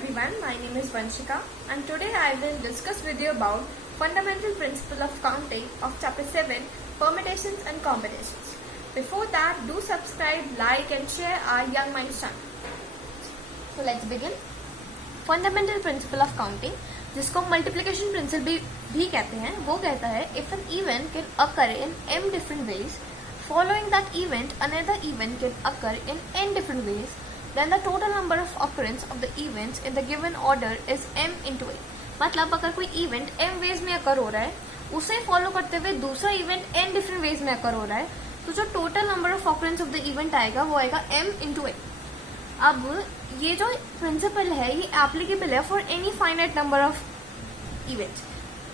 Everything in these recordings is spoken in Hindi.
everyone, my name is Vanshika and today I will discuss with you about fundamental principle of counting of chapter 7 permutations and combinations. Before that, do subscribe, like and share our Young Minds channel. So let's begin. Fundamental principle of counting जिसको multiplication principle भी कहते हैं, वो कहता है if an event can occur in m different ways, following that event another event can occur in n different ways, then the total number of occurrence of the events in the given order is m into a. मतलब अगर कोई इवेंट m वेज में अकर हो रहा है, उसे फॉलो करते हुए दूसरा इवेंट n डिफरेंट वेज में अकर हो रहा है, तो जो total number of occurrence of the event आएगा वो आएगा m into a. अब ये जो प्रिंसिपल है ये एप्लीकेबल है for any finite number of events.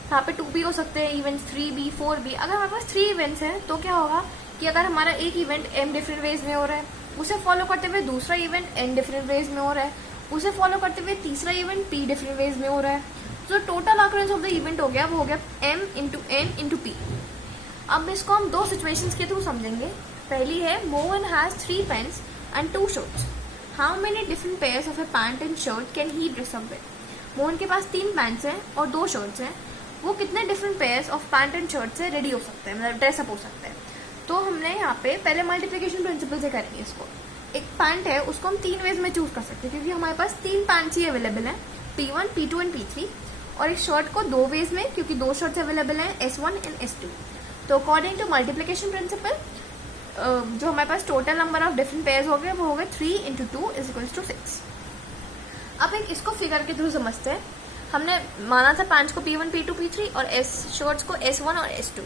यहाँ पे 2 भी हो सकते हैं इवेंट्स, 3B 4B. अगर हमारे पास 3 इवेंट्स हैं तो क्या होगा कि अगर हमारा एक इवेंट m डिफरेंट वेज में हो रहा है, उसे फॉलो करते हुए दूसरा इवेंट n डिफरेंट वेज में हो रहा है, उसे फॉलो करते हुए तीसरा इवेंट p डिफरेंट वेज में हो रहा है, जो total occurrence of the event हो गया वो हो गया m into n into p. अब इसको हम दो सिचुएशंस के थ्रू समझेंगे. पहली है Mohan has 3 pens and 2 shirts. How many different pairs of a pant and shirt can he dress up with. Mohan के पास 3 पैंट्स हैं और 2 शर्ट्स हैं, वो कितने different pairs of pant and shirt से रेडी हो सकते हैं, मतलब ड्रेसअप हो सकते हैं. तो हमने यहाँ पे पहले मल्टीप्लिकेशन प्रिंसिपल से करेंगे इसको. एक पैंट है उसको हम 3 वेज में चूज कर सकते हैं क्योंकि हमारे पास 3 पैंट्स ही अवेलेबल हैं, P1, P2 एंड P3. और एक शर्ट को 2 वेज में क्योंकि 2 शर्ट्स अवेलेबल हैं, S1 एंड S2. तो अकॉर्डिंग टू मल्टीप्लिकेशन प्रिंसिपल जो हमारे पास total number of different pairs हो गए वो हो गए 3 इंटू 2 इज इक्वल्स टू 6. अब एक इसको फिगर के थ्रू समझते हैं. हमने माना था पैंट्स को P1, P2, P3 और शर्ट्स को S1 और S2.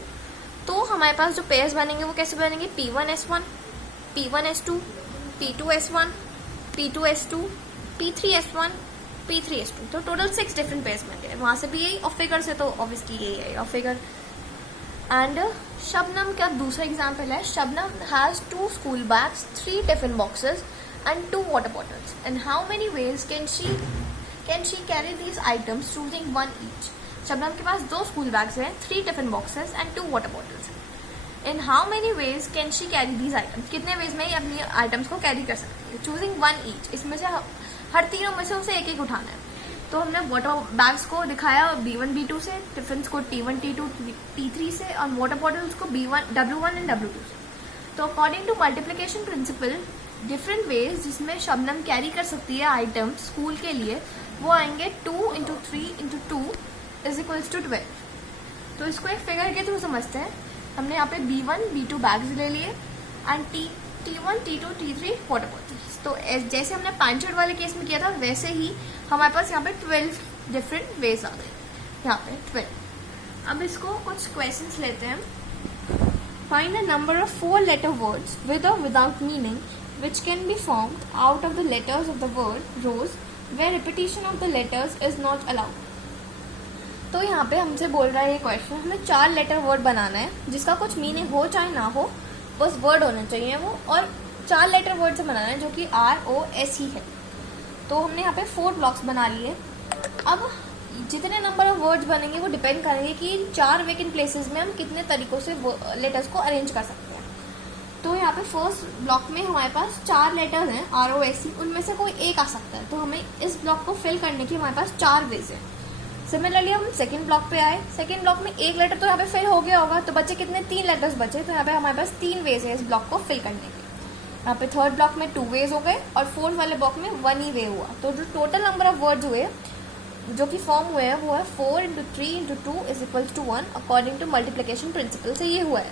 तो हमारे पास जो पेयर्स बनेंगे वो कैसे बनेंगे, P1 S1, P1 S2, P2 S1, P2 S2, P3 S1, P3 S2. तो टोटल 6 डिफरेंट पेयर्स बन गए. वहां से भी यही और फिगर से तो ऑब्वियसली यही है और फिगर. एंड शबनम का दूसरा एग्जाम्पल है. Shabnam has 2 school bags, 3 tiffin boxes and 2 water bottles. And how many ways can she carry these items choosing 1 each. Shabnam के पास 2 स्कूल बैग्स हैं, 3 tiffin boxes and 2 water bottles हैं. In how many ways can she carry these items. कितने वेज में ही अपनी आइटम्स को कैरी कर सकती है. चूजिंग 1 ईच, इसमें से हर तीनों में से उसे एक एक उठाना है. तो हमने वाटर बैग्स को दिखाया B1 B2 से, टिफिन को T1 T2 T3 से और वाटर बॉटल्स को W1 एंड W2 से. तो according to multiplication principle different ways जिसमें शबनम कैरी कर सकती है आइटम्स स्कूल के लिए वो आएंगे 2 into 3 into 2 is equals to 12. तो इसको एक फिगर के थ्रू समझते हैं. हमने यहाँ पे B1 B2 बैग्स ले लिए and T1 T2 T3 water bottles. तो जैसे हमने पैंट शर्ट वाले केस में किया था वैसे ही हमारे पास यहाँ पे 12 डिफरेंट वेज आ गए. यहाँ पे 12. अब इसको कुछ क्वेश्चंस लेते हैं. Find the number of 4 letter words with और without meaning which can be formed out of the letters of the word rose where repetition of the letters is not allowed. तो यहाँ पे हमसे बोल रहा है ये क्वेश्चन, हमें 4 लेटर वर्ड बनाना है जिसका कुछ मीनिंग हो चाहे ना हो, बस वर्ड होना चाहिए वो, और 4 लेटर वर्ड से बनाना है जो कि ROS ही है. तो हमने यहाँ पे 4 ब्लॉक्स बना लिए. अब जितने नंबर ऑफ वर्ड्स बनेंगे वो डिपेंड करेंगे कि इन 4 वेकेंट प्लेसेस में हम कितने तरीकों से लेटर्स को अरेंज कर सकते हैं. तो यहाँ पे फर्स्ट ब्लॉक में हमारे पास 4 लेटर्स हैं ROS, उनमें से कोई एक आ सकता है. तो हमें इस ब्लॉक को फिल करने की हमारे पास 4 वेज है. सिमिलरली हम सेकंड ब्लॉक पे आए. सेकंड ब्लॉक में एक लेटर तो यहाँ पे फिल हो गया होगा, तो बचे कितने, 3 लेटर्स बचे. तो यहाँ पे हमारे पास 3 वेज है इस ब्लॉक को फिल करने के. यहाँ पे थर्ड ब्लॉक में 2 वेज हो गए और फोर्थ वाले ब्लॉक में 1 ही वे हुआ. तो जो टोटल नंबर ऑफ वर्ड्स हुए जो कि फॉर्म हुए हैं वो है 4 into 3 into 2 is equals to 1 according to multiplication principle से ये हुआ है.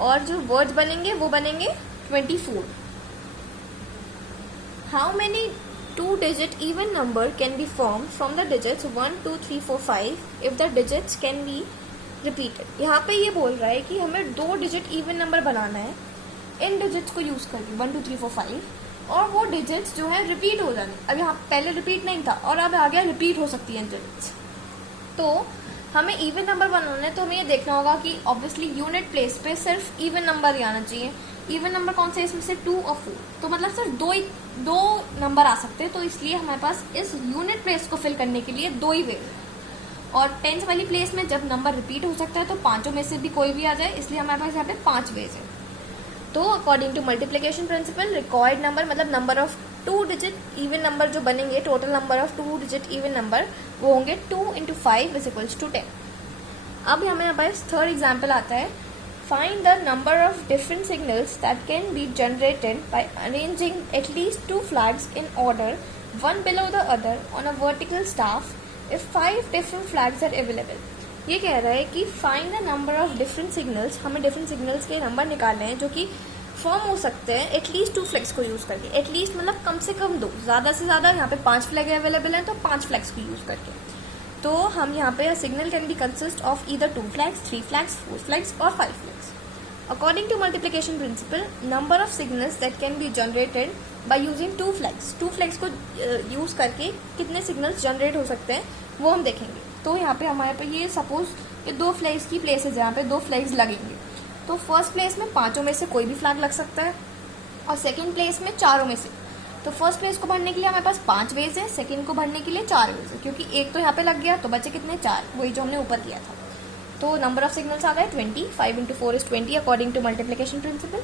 और जो वर्ड्स बनेंगे वो बनेंगे 24. How many 2-digit even number can be formed from the digits 1, 2, 3, 4, 5 if the digits can be repeated. यहाँ पे ये बोल रहा है कि हमें 2 डिजिट इवन नंबर बनाना है इन डिजिट्स को यूज करके 1, 2, 3, 4, 5 और वो डिजिट्स जो है रिपीट हो जाने. अब यहाँ पहले रिपीट नहीं था और अब आ गया रिपीट हो सकती है डिजिट्स. तो हमें इवन नंबर बनाना है तो हमें ये देखना होगा कि ऑब्वियसली यूनिट प्लेस पे सिर्फ इवन नंबर ही आना चाहिए. इवन नंबर कौन से, इसमें से 2 और 4. तो मतलब सिर्फ दो नंबर आ सकते हैं. तो इसलिए हमारे पास इस यूनिट प्लेस को फिल करने के लिए 2 ही वे है. और टेंथ वाली प्लेस में जब नंबर रिपीट हो सकता है तो 5 में से भी कोई भी आ जाए, इसलिए हमारे पास यहाँ पे 5 वेज है. तो according to multiplication principle required number मतलब number of 2 digit even number जो बनेंगे, total number of 2 digit even number वो होंगे 2 × 5 = 10। अब हमें यहाँ पास थर्ड एग्जाम्पल आता है, find the number of different signals that can be generated by arranging at least 2 flags in order one below the other on a vertical staff if 5 different flags are available. ये कह रहा है कि find the number of different signals, हमें डिफरेंट सिग्नल्स के नंबर निकालने हैं जो कि फॉर्म हो सकते हैं एटलीस्ट 2 फ्लैग्स को यूज़ करके। एटलीस्ट मतलब कम से कम 2, ज़्यादा से ज़्यादा यहाँ पे 5 फ्लैग अवेलेबल हैं तो 5 फ्लैग्स को यूज़ करके। तो हम यहाँ पे signal can be consist of either 2 flags, 3 flags, 4 flags और 5 flags. According to multiplication principle, number of signals that can be generated by using 2 flags, 2 flags को यूज़ करके कितने सिग्नल्स जनरेट हो सकते हैं वो हम देखेंगे। तो यहाँ पे हमारे पे ये सपोज ये 2 फ्लैग्स की प्लेसेस है, यहाँ पे 2 फ्लैग्स लगेंगे। तो फर्स्ट प्लेस में 5 में से कोई भी फ्लैग लग सकता है और सेकंड प्लेस में 4 में से। तो फर्स्ट प्लेस को भरने के लिए हमारे पास 5 वेज है, सेकंड को भरने के लिए 4 वेज है, क्योंकि एक तो यहाँ पे लग गया तो बचे कितने 4, वही जो हमने ऊपर किया था। तो नंबर ऑफ सिग्नल्स आ गए 20, 5 × 4 = 20 अकॉर्डिंग टू मल्टीप्लिकेशन प्रिंसिपल।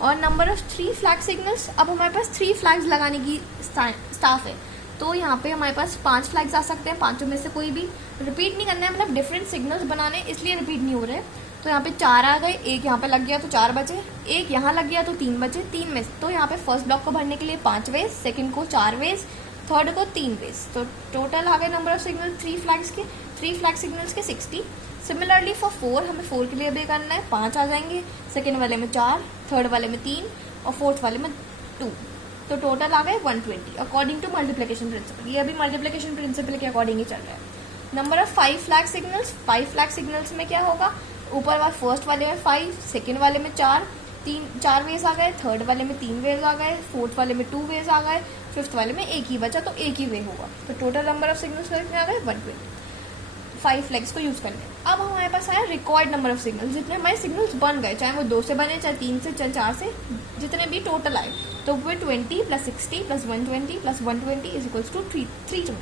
और नंबर ऑफ 3 फ्लैग सिग्नल्स, अब हमारे पास 3 फ्लैग्स लगाने की स्टाफ है, तो यहाँ पे हमारे पास 5 फ्लैग्स आ सकते हैं, 5 में से कोई भी। रिपीट नहीं करना है, मतलब डिफरेंट सिग्नल्स बनाने, इसलिए रिपीट नहीं हो रहे। तो यहाँ पे 4 आ गए, एक यहाँ पे लग गया तो 4 बचे, एक यहाँ लग गया तो 3 बचे, 3 में तो यहाँ पे फर्स्ट ब्लॉक को भरने के लिए 5 वेज, सेकंड को 4 वेज, थर्ड को 3 वेज। तो टोटल आ गए number of signal 3 flag signals के 60। सिमिलरली फॉर 4 हमें 4 के लिए भी करना है, 5 आ जाएंगे, सेकेंड वाले में 4, थर्ड वाले में 3 और फोर्थ वाले में 2। तो टोटल आ गए 120 अकॉर्डिंग टू मल्टीप्लिकेशन प्रिंसिपल। ये अभी मल्टीप्लिकेशन प्रिंसिपल के अकॉर्डिंग ही चल रहा है। Number of 5 flag signals, 5 flag signals में क्या होगा, ऊपर वाले फर्स्ट वाले में 5, सेकेंड वाले में 4 वेज आ गए, थर्ड वाले में 3 वेज आ गए, फोर्थ वाले में 2 वेज आ गए, फिफ्थ वाले में एक ही बचा तो एक ही वे होगा। तो टोटल नंबर ऑफ सिग्नल्स कितने आ गए 120 5 फ्लैग्स को यूज करने। अब हमारे पास आया रिक्वायर्ड नंबर ऑफ सिग्नल्स, जितने हमारे सिग्नल्स बन गए, चाहे वो 2 से बने, चाहे 3 से, चाहे 4 से, जितने भी टोटल आए, तो वो 20 + 60 + 120 + 120 = 320।